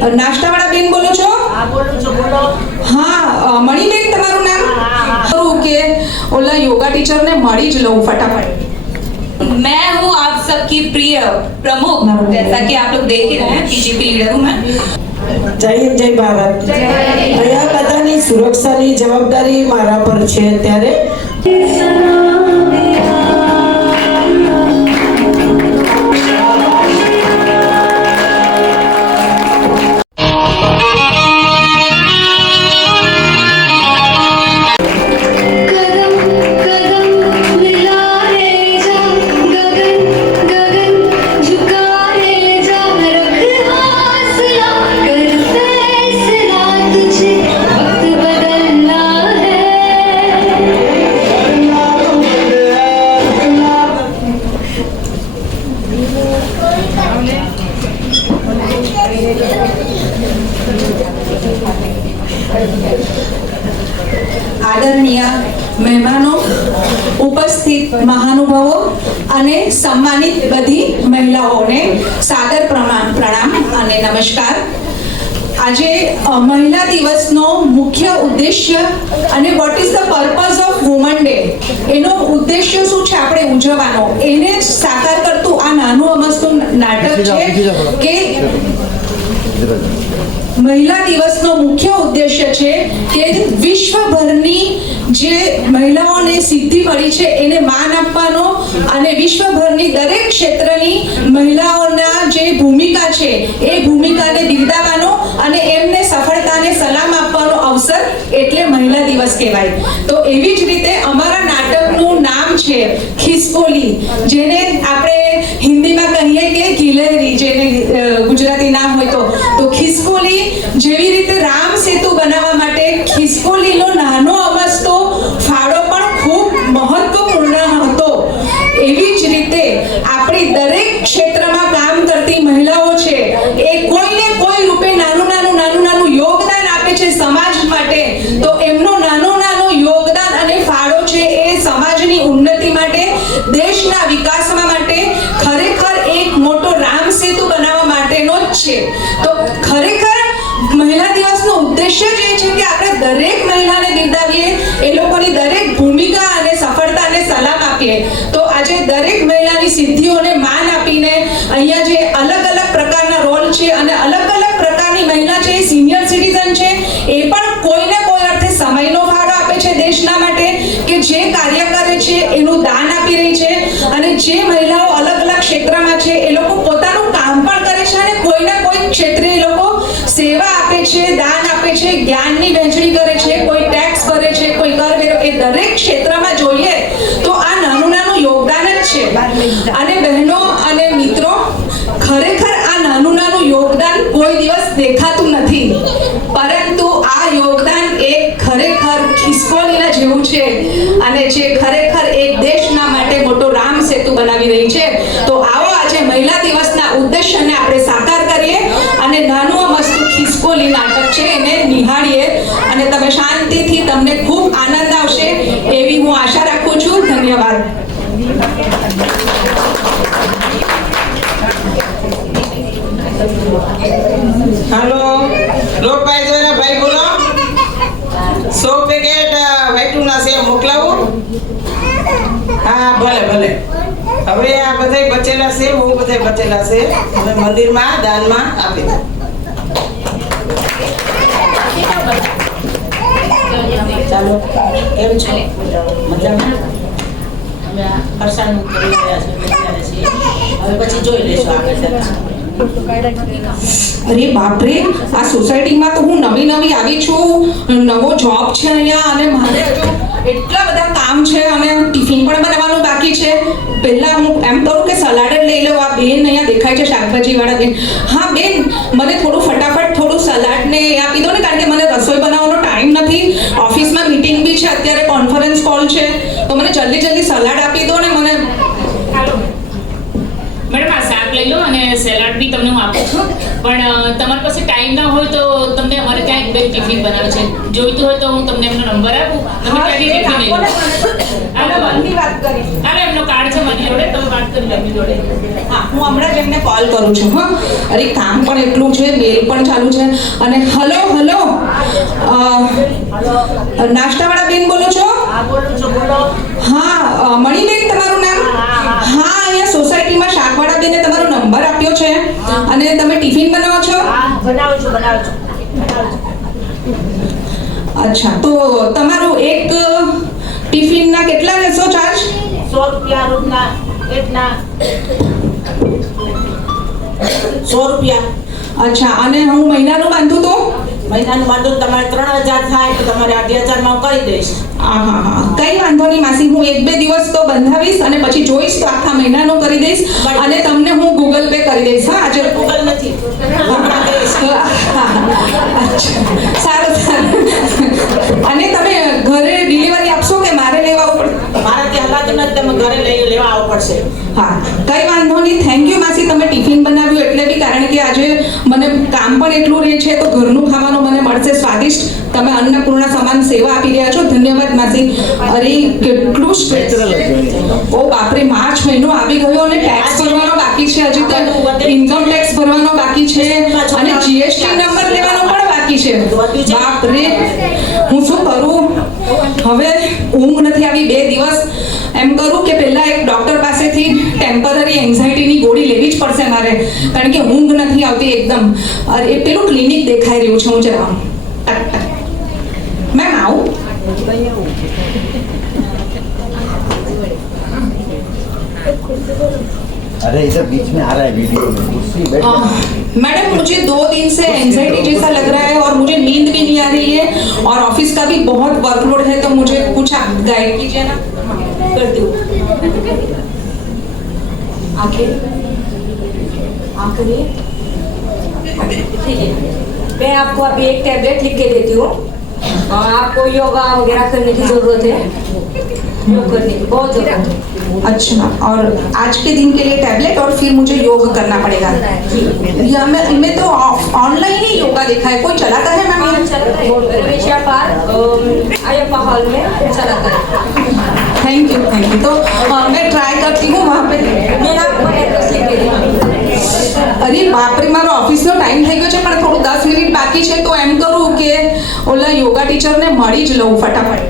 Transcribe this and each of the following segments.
નાસ્તાવાળા બેન બોલો છો? હા બોલું છું, બોલો. હા મણીબેન તમારું નામ? કે ઓલા યોગા ટીચરને મળી જ લઉં फटाफट। मैं हूँ आप सबकी प्रिय प्रमुख, जैसा कि आप लोग देख ही रहे हैं, बीजेपी लीडर हूँ मैं। जय भारत। અહીંયા બધાની સુરક્ષાની જવાબદારી મારા પર છે અત્યારે। આદરણીય મહેમાનો, ઉપસ્થિત મહાનુભાવો અને સન્માનિત બધી મહિલાઓને સાદર પ્રણામ અને નમસ્કાર। આજે મહિલા દિવસનો મુખ્ય ઉદ્દેશ્ય અને what is the purpose of woman day, એનો ઉદ્દેશ્ય શું છે આપણે ઉજવવાનો, એને સાકાર કરતું આ નાનું અમસ્તું નાટક છે કે મહિલા દિવસનો મુખ્ય ઉદ્દેશ્ય છે કે વિશ્વભરની જે મહિલાઓને સિદ્ધિ મળી છે એને માન આપવાનો અને વિશ્વભરની દરેક ક્ષેત્રની મહિલાઓના જે ભૂમિકા છે એ ભૂમિકાને બિરદાવવાનો અને એમને સફળતાને સલામ આપવાનો અવસર એટલે મહિલા દિવસ કહેવાય। તો એવી જ રીતે અમારા નાટકનું નામ છે ખિસકોલી, જેને આપણે હિન્દીમાં કહીએ કે ગિલેરી, જેને ગુજરાતી નામ હોય તો ખિસકોલી। જેવી રીતે રામ સેતુ બનાવવા માટે ખિસકોલીનો નાનો અમસ્તો ફાળો પણ ખૂબ મહત્વપૂર્ણ હતો, એવી જ રીતે આપણી દરેક ક્ષેત્રમાં કામ કરતી મહિલાઓ છે એ કોઈને કોઈ રૂપે નાનું યોગદાન આપે છે સમાજ માટે। તો એમનો નાનો યોગદાન અને ફાળો છે એ સમાજની ઉન્નતિ માટે, દેશના વિકાસમાં માટે ખરેખર એક મોટો રામ સેતુ બનાવવા માટેનો જ છે। તો ખરેખર મહિલા દિવસનો ઉદ્દેશ્ય જ એ છે કે આપણે દરેક મહિલાને બિરદાવીએ, એ લોકોની દરેક ભૂમિકા અને સફળતાને સલામ આપીએ। તો આજે દરેક મહિલાની સિદ્ધિઓને માન આપીને અહીંયા જે અલગ અલગ પ્રકારના રોલ છે અને અલગ અલગ પ્રકારની મહિલા છે, સિનિયર સિટીઝન છે, એ પણ કોઈને કોઈ અર્થે સમયનો ફાળો આપે છે દેશના માટે, કે જે કાર્ય કરે છે એનું દાન આપી રહી છે, અને જે મહિલાઓ અલગ અલગ ક્ષેત્રમાં છે એ લોકો પોતાનું કામ પણ કરે છે અને કોઈને કોઈ ક્ષેત્રે એ લોકો સેવા આપે છે, દાન આપે છે, જ્ઞાનની વહેંચણી કરે છે, કોઈ ટેક્સ ભરે છે, કોઈ કરવેરો, એ દરેક ક્ષેત્રમાં જોઈએ તો આ નાનું યોગદાન જ છે। અને બહેનો અને મિત્રો, ખરેખર આ નાનું યોગદાન કોઈ દિવસ દેખાતું નથી, પરંતુ આ યોગદાન એ ખરેખર ખિસકોલીના જેવું છે અને જે ખરેખર એક દેશના માટે મોટો રામ સેતુ બનાવી રહી છે। તો આવો આજે મહિલા દિવસના ઉદ્દેશ્યને આપણે સાકાર કરીએ અને નાનું અમસ્તું ખિસકોલી નાટક છે એને નિહાળીએ, અને તમે શાંતિથી, તમને ખૂબ આનંદ આવશે એવી હું આશા રાખું છું। ધન્યવાદ। હાલો લોકભાઈ જોરા ભાઈ બોલો। 100 પેકેટ વાઈટુના સેવ મોકલાવું? હા ભલે ભલે। હવે આ બધાય બચેલા સેવ, હું બધાય બચેલા સેવ હવે મંદિરમાં દાનમાં આપી દઉં। ચાલો, કેમ છો? મજામાં? અમે આ ફરસાણનું કરી રહ્યા છીએ, હવે પછી જોઈ લઈશું આગળ જતા। અરે બાપરે, આ સોસાયટીમાં તો હું નવી આવી છું, નવો જોબ છે અહીંયા, અને મારે હજુ એટલા બધા કામ છે અને ટિફિન પણ બનાવવાનું બાકી છે। પહેલા હું એમ કરું કે સલાડ જ લઈ લઉં। આ બેન અહીંયા દેખાય છે, શાકભાજી વાળા બેન। હા બેન, મને ફટાફટ થોડું સલાડ ને આપી દો ને, કારણ કે મને રસોઈ બનાવવાનો ટાઈમ નથી, ઓફિસમાં મીટિંગ બી છે, અત્યારે કોન્ફરન્સ કોલ છે, તો મને જલ્દી સલાડ આપી દો ને મને। મેડમ આ શાક લઈ લો અને સેલાડ બી તમને હું આપું છું પણ તમારી પાસે ટાઈમ ના હોય તો તમને અમારે ત્યાં એક બે ટિફિન બનાવે છે જોઈતું હોય તો હું તમને એમનો નંબર આપું તમે ત્યાંથી ટિફિન લઈ લો હાલો એમનો કાર્ડ છે મારી જોડે તમે વાત કરી લો એમની જોડે હા હું હમણાં જ એમને કોલ કરું છું હા અરે કામ પણ એટલું છે મેલ પણ ચાલુ છે અને હલો નાસ્તાવાળા બેન બોલો છો હા મણીબેન તમારું નામ હા અહીંયા સોસાયટીમાં શાકવાળા બેને તમારો નંબર આપ્યો છે અને તમે ટિફિન બનાવો છો અચ્છા તો તમારું એક ટિફિનના કેટલા લેશો ચાર્જ 100 રૂપિયા રોજના એટલા 100 રૂપિયા અચ્છા અને હું મહિનાનું બાંધું તો મહિનાનું બાંધો તમારે 3000 થાય તો તમારે 2500 માં હું કરી દઈશ હા કઈ વાંધો નહીં માસી હું એક બે દિવસ તો બંધાવીશ અને પછી જોઈશ તો આખા મહિનાનું કરી દઈશ અને તમને હું ગૂગલ પે કરી દઈશ હા આજે ગૂગલ નથી હમણાં કહીશ સારું અને તમે ઘરે ડિલિવરી આપશો કે મારે લેવા આવવું પડે મારાથી હલાતું નથી તમે ઘરે લેવા આવવું પડશે હા કઈ વાંધો નહીં થેન્ક યુ માસી તમે ટિફિન બનાવ્યું એટલે બી કારણ કે આજે મને કામ પણ એટલું રહે છે તો ઘરનું ખાવાનું મને મળશે સ્વાદિષ્ટ તમે અન્નપૂર્ણા સમાન સેવા આપી રહ્યા છો ધન્યવાદ માસી અરે કેટલું સ્ટ્રેસ ઓ બાપરે માર્ચ મહિનો આવી ગયો અને ટેક્સ ભરવાનો બાકી છે હજી તો ઇન્કમ ટેક્સ ભરવાનો બાકી છે અને જીએસટી નંબર લેવાનો પણ બાકી છે બાપરે હું શું કરું હવે ઊંઘ નથી આવી 2 દિવસ એમ કરું કે પહેલા એક ડોક્ટર પાસેથી ટેમ્પરરી એન્ઝાઇટીની ગોળી લેવી જ પડશે મારે કારણ કે ઊંઘ નથી આવતી એકદમ અરે પેલું ક્લિનિક દેખાઈ રહ્યું છે હું જરા મેમ આવું अरे इधर बीच में आ रहा है वीडियो में कुर्सी बैठ मैडम मुझे 2 दिन से एंजाइटी जैसा लग रहा है और मुझे नींद भी नहीं आ रही है और ऑफिस का भी बहुत वर्कलोड है तो मुझे कुछ आप गाइड कीजिए ना कर दो आंखें ठीक है मैं आपको अभी एक टैबलेट लिख के देती हूँ और आपको योगा वगैरह करने की जरूरत है योग करने की बहुत जरूरत है अच्छा और आज के दिन के लिए टैबलेट और फिर मुझे योग करना पड़ेगा या मैं तो ऑनलाइन ही योगा देखा है कोई चलाता है मैम रमेशिया पार्क अयप्पा हॉल में चलाता है थैंक यू तो मैं ट्राई करती हूँ वहाँ पे मेरा आपको एड्रेस लिख के देती हूँ અરે બાપરે મારો ઓફિસનો ટાઈમ થઈ ગયો છે પણ થોડું 10 મિનિટ બાકી છે તો એમ કરું કે ઓલા યોગા ટીચરને મળી જ લઉં ફટાફટ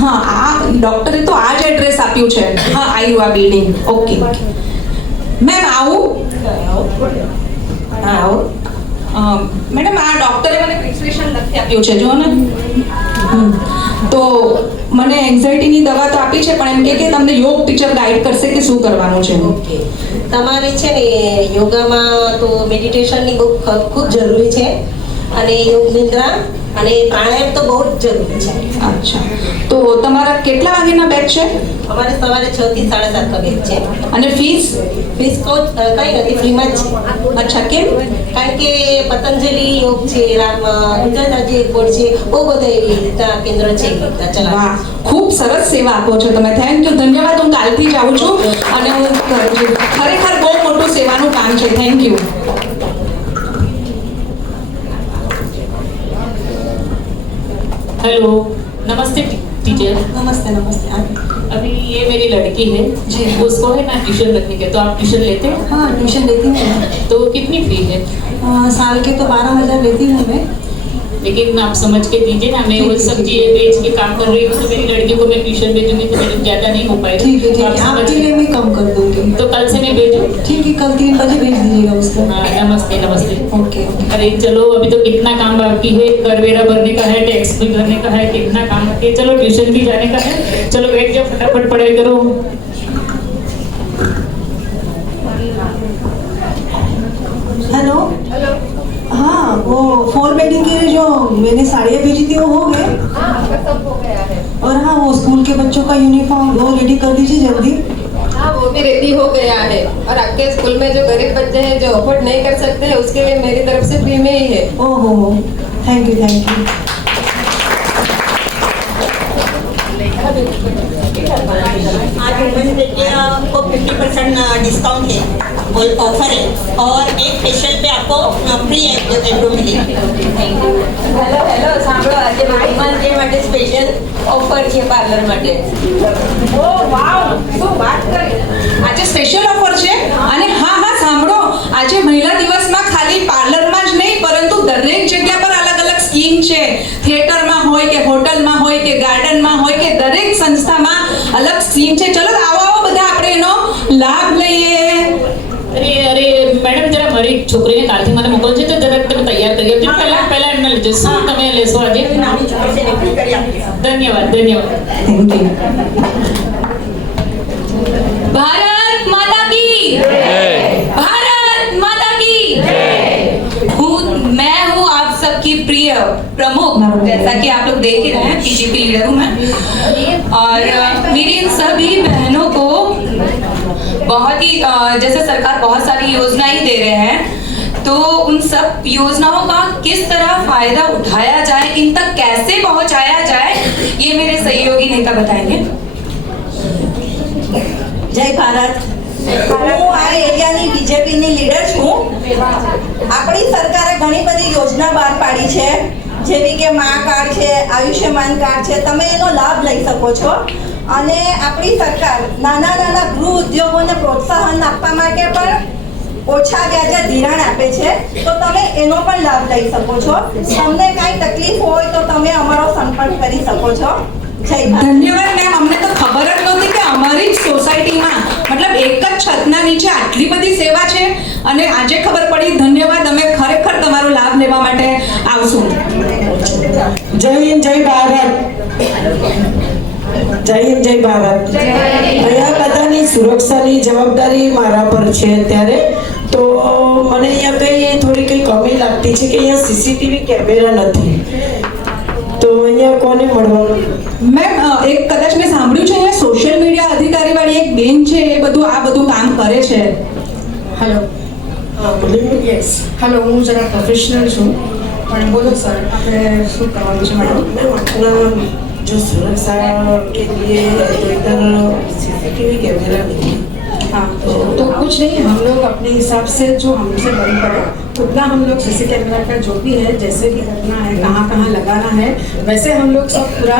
હા આ ડોક્ટરે તો આ જ એડ્રેસ આપ્યું છે હા આવ્યું આ બિલ્ડિંગ ઓકે મેમ આવું હા આવો મેડમ આ ડોક્ટરે મને પ્રિસ્ક્રિપ્શન લખી આપ્યું છે જો ને તો મને એન્ઝાઇટીની દવા તો આપી છે પણ એમ કે તમને યોગ ટીચર ગાઈડ કરશે કે શું કરવાનું છે ઓકે તમારે છે ને યોગામાં તો મેડિટેશનની બહુ ખૂબ જરૂરી છે અને યોગ નિદ્રા અને પ્રાણાયામ તો બહુ જ જરૂરી છે અચ્છા તો તમારા કેટલા વાગ્યાના બેચ છે અમારે સવારે 6 થી 7:30 વાગે છે અને ફીસ ફીસ કંઈ નથી ફ્રીમાં જ છે અચ્છા કેમ કારણ કે પતંજલિ યોગ છે ગુજરાત રાજ્ય બોર્ડ છે બહુ બધા એવી રીતના કેન્દ્ર છે ચલાવે વાહ ખૂબ સરસ સેવા આપો છો તમે થેન્ક યુ ધન્યવાદ હું કાલથી જ આવું છું અને હું કરું છું ખરેખર બહુ મોટું સેવાનું કામ છે થેન્ક યુ हेलो नमस्ते टीचर નમસ્તે નમસ્તે अभी ये मेरी लड़की है जी। उसको है ना ट्यूशन रखने के तो आप ट्यूशन लेते हैं हाँ ट्यूशन लेती हूँ मैं। तो कितनी फी है साल के तो 12,000 लेती हूँ मैं। लेकिन आप समझ के दीजिए ना मैं वो सब्जी बेच के काम कर रही हूँ तो मेरी लड़की को मैं ट्यूशन भेजूंगी तो मेरे ज्यादा नहीं हो पाएगा ठीक है तो आप समझ आपके के- लिए मैं कम कर दूँगी। तो कल से मैं भेजूँ ठीक है कल 3 बजे भेज दीजिएगा उसको। हाँ नमस्ते नमस्ते ओके ओके। अरे चलो अभी तो कितना काम बाकी है कर वेरा भरने का है टैक्स भी भरने का है कितना काम बाकी है चलो ट्यूशन भी जाने का है चलो बैठ जाओ फटाफट पढ़ाई करो हेलो हाँ वो 4 वेडिंग के लिए जो मैंने साड़ियाँ भेजी थी वो हो गए। और हाँ वो स्कूल के बच्चों का यूनिफॉर्म वो रेडी कर दीजिए जल्दी। हाँ वो भी रेडी हो गया है और आपके स्कूल में जो गरीब बच्चे हैं जो अफोर्ड नहीं कर सकते हैं उसके लिए मेरी तरफ से फ्री में ही है ओहो थैंक यू थैंक यू। आज वुमेन्स डे के आपको 50% डिस्काउंट है, वो ऑफर है, और एक फेशियल पे आपको फ्री आईब्रो मिलेगी। હેલો હેલો સાંભળો, આજે વુમન ડે માટે સ્પેશિયલ ઓફર છે પાર્લર માટે. ઓ વાવ, શું વાત કરી. આજે સ્પેશિયલ ઓફર છે. અને હા હા સાંભળો, આજે મહિલા દિવસમાં ખાલી પાર્લરમાં જ નહીં પરંતુ દરેક જગ્યા પર અલગ અલગ સ્કીમ છે. થિયેટરમાં હોય કે હોટલમાં હોય કે ગાર્ડનમાં હોય કે દરેક સંસ્થામાં અલગ સ્કીમ છે. ચલો આવો આવો બધા આપણે એનો લાભ લઈએ. અરે મેડમ, જરા મારી છોકરીને કાલથી મને મોકલજો તો જરાક તમે તૈયાર કરી આપજો. પહેલા એમને લેજો. શું તમે લેશો આજે? નાની છોકરી છે ને free કરી આપીશ. ધન્યવાદ ધન્યવાદ. भारत माता की भारत माता की मैं हूँ आप सबकी प्रिय प्रमुख, जैसा कि आप लोग देख ही रहे हैं, बीजेपी लीडर हूँ मैं। और मेरी इन सभी बहनों को बहुत ही जैसे सरकार बहुत सारी योजनाएं दे रहे हैं, तो उन सब योजनाओं का किस तरह फायदा उठाया जाए, इन तक कैसे पहुंचाया जाए, ये मेरे सहयोगी नेता बताएंगे। જય ભારત. હું આ એરિયાની બીજેપીની લીડર છું. આપણી સરકારે ઘણી બધી યોજના બહાર પાડી છે, જેવી કે મા કાર્ડ છે, આયુષ્યમાન કાર્ડ છે. તમે એનો લાભ લઈ શકો છો. અને આપણી સરકાર નાના નાના ગૃહ ઉદ્યોગોને પ્રોત્સાહન આપવા માટે પણ ઓછા વ્યાજે ધિરાણ આપે છે, તો તમે એનો પણ લાભ લઈ શકો છો. તમને કાંઈ તકલીફ હોય તો તમે અમારો સંપર્ક કરી શકો છો. ધન્યવાદ મેમ. અમને તો ખબર જ નહોતી કે અમારી જ સોસાયટીમાં મતલબ એક જ છતના નીચે આટલી બધી સેવા છે, અને આજે ખબર પડી. ધન્યવાદ. અમે ખરેખર તમારો લાભ લેવા માટે આવશું. જય હિન્દ, જય ભારત. જય હિન્દ, જય ભારત. અહીંયા બધાની સુરક્ષાની જવાબદારી મારા પર છે અત્યારે. તો મને અહીંયા થોડી કઈ કમી લાગતી છે કે અહીંયા સીસીટીવી કેમેરા નથી, તો અહીંયા કોને મળવાનું? મેમ એક કદાચ મેં સાંભળ્યું છે અહીંયા સોશિયલ મીડિયા અધિકારી વાળી એક બેન છે, એ બધું આ બધું કામ કરે છે. Hello yes. હેલો, હું જરા પ્રોફેશનલ છું, પણ બોલો સર, આપણે શું કરવાનું છે મેડમ? अपना जो सुरक्षा के लिए इधर सीसीटीवी कैमरा नहीं है। हाँ, तो कुछ नहीं, हम लोग अपने हिसाब से जो हमसे बन पड़े उतना हम लोग सीसी कैमरा का जो भी है, जैसे भी करना है, कहाँ कहाँ लगाना है, वैसे हम लोग सब पूरा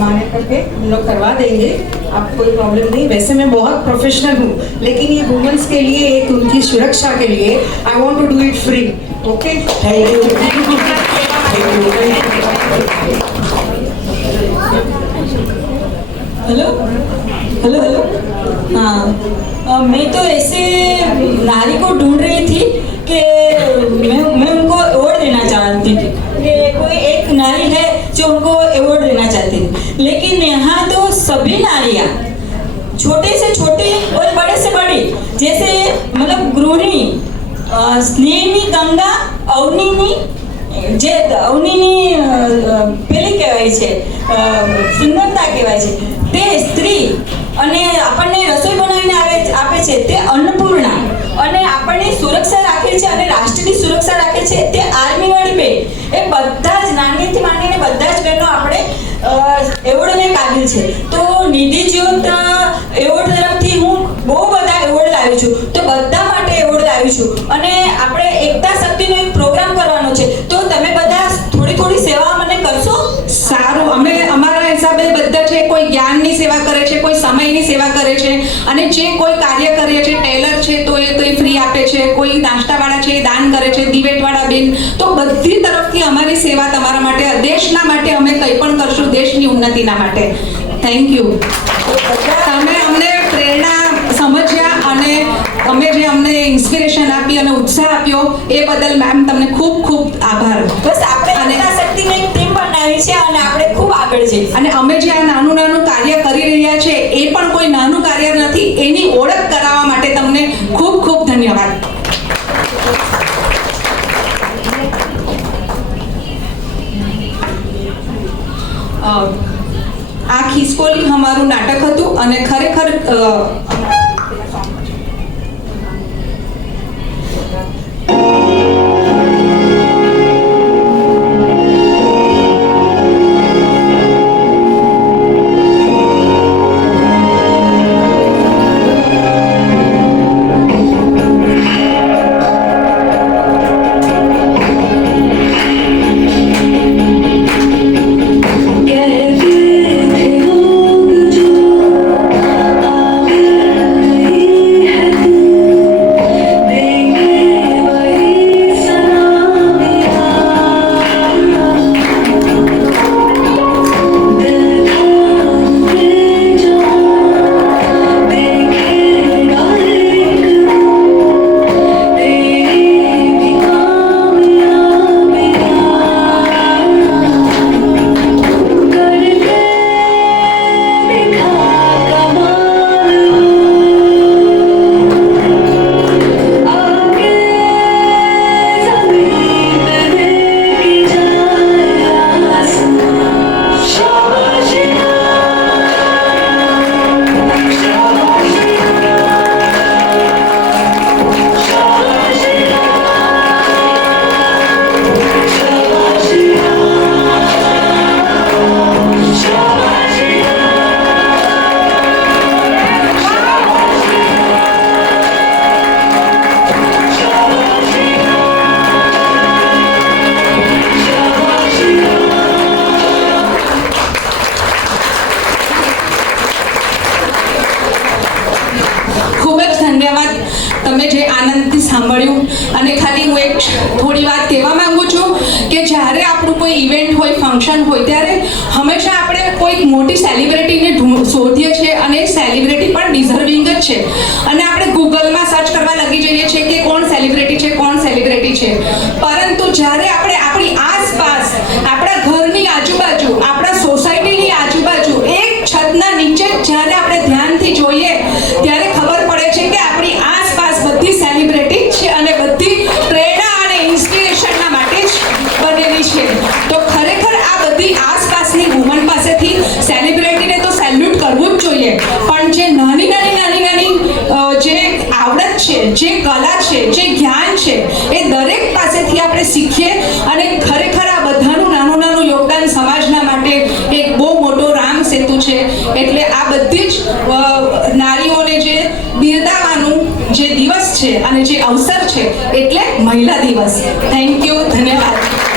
माने करके हम लोग करवा देंगे. आप कोई प्रॉब्लम नहीं. वैसे मैं बहुत प्रोफेशनल हूँ, लेकिन ये वुमेन्स के लिए, एक उनकी सुरक्षा के लिए I want to do it free. Okay, thank you. Hello hello hello. हाँ, मैं तो ऐसे नारी को ढूंढ रही थी कि मैं उनको अवार्ड देना चाहती थी कि कोई एक नारी है जो उनको अवार्ड देना चाहती थी, लेकिन यहाँ तो सभी नारियाँ, छोटे से छोटी और बड़े से बड़ी, जैसे मतलब गृहिणी, સ્નેહની ગંગા, અવનીની જે અવનીની પેલી કહેવાય છે, સુંદરતા કહેવાય છે, તે સ્ત્રી, અને આપણને રસોઈ બનાવીને આપે છે તે અન્નપૂર્ણા, અને આપણને સુરક્ષા રાખે છે અને રાષ્ટ્રની સુરક્ષા રાખે છે તે આર્મીવાળી બેન. એ બધા જ નાનીથી માંડીને બધા જ બહેનો આપણે એવોર્ડને કાબિલ છે. તો નિધિ જ્યોત એવોર્ડ તરફથી હું બહુ બધા એવોર્ડ લાવી છું, તો બધા માટે એવોર્ડ લાવી છું. અને આપણે એકતા શક્તિનો એક પ્રોગ્રામ કરવાનો છે, તો તમે બધા થોડી થોડી સેવા મને કરશો? સારું. અમે અમારા હિસાબે બધા છે, કોઈ જ્ઞાનની સેવા કરે છે, કોઈ સમયની સેવા કરે છે, અને જે કોઈ કાર્ય કરે છે, ટેલર છે તો એ ફ્રી આપે છે, કોઈ નાસ્તાવાળા છે એ દાન કરે છે, દિવેટવાળા બેન, તો બધી તરફથી અમારી સેવા તમારા માટે, દેશના માટે અમે કંઈ પણ કરશું, દેશની ઉન્નતિના માટે. Thank you. તમે અમને પ્રેરણા સમજ્યા અને તમે જે અમને ઇન્સ્પિરેશન આપી અને ઉત્સાહ આપ્યો એ બદલ મેમ તમને ખૂબ ખૂબ આભાર. બસ આપણે એકતા શક્તિની એક ટીમ બનાવી છે અને આપણે ખૂબ આગળ જઈએ. અને અમે જે આ નાનું નાનું કાર્ય કરી રહ્યા છે એ પણ કોઈ નાનું કાર્ય નથી, એની ઓળખ કરાવવા માટે તમને ખૂબ ખૂબ ધન્યવાદ. આ ખિસકોલી અમારું નાટક હતું, અને ખરેખર કોઈ ફંક્શન હોય ત્યારે હંમેશા આપણે કોઈક મોટી સેલિબ્રિટીને શોધીએ છીએ અને સેલિબ્રિટી પણ ડિઝર્વિંગ જ છે અને આપણે ગૂગલમાં સર્ચ કરવા લાગી જઈએ છીએ કે કોણ સેલિબ્રિટી છે પરંતુ જ્યારે આપણે આપણી આસપાસ આપણા ઘરની આજુબાજુ આપણા સોસાયટીની આજુબાજુ એક છતના નીચે જ્યારે આપણે ધ્યાનથી જોઈએ ત્યારે ખબર પડે છે કે આપણી આસપાસ બધી સેલિબ્રિટી છે અને બધી પ્રેરણા અને ઇન્સ્પિરેશનના માટે જ બનેલી છે. તો ખરેખર આ બધી આસપાસની વુમન પાસેથી સેલિબ્રિટીને તો સેલ્યુટ કરવું જ જોઈએ, પણ જે નાની જે આવડત છે, જે કલા છે, જે જ્ઞાન છે એ દરેક પાસેથી આપણે શીખીએ અને ખરેખર આ બધાનું નાનું યોગદાન સમાજના માટે એક બહુ મોટો રામ સેતુ છે. એટલે આ બધી જ નારીઓને જે બિરદાવવાનું જે દિવસ છે અને જે અવસર છે એટલે મહિલા દિવસ. થેન્ક યુ, ધન્યવાદ.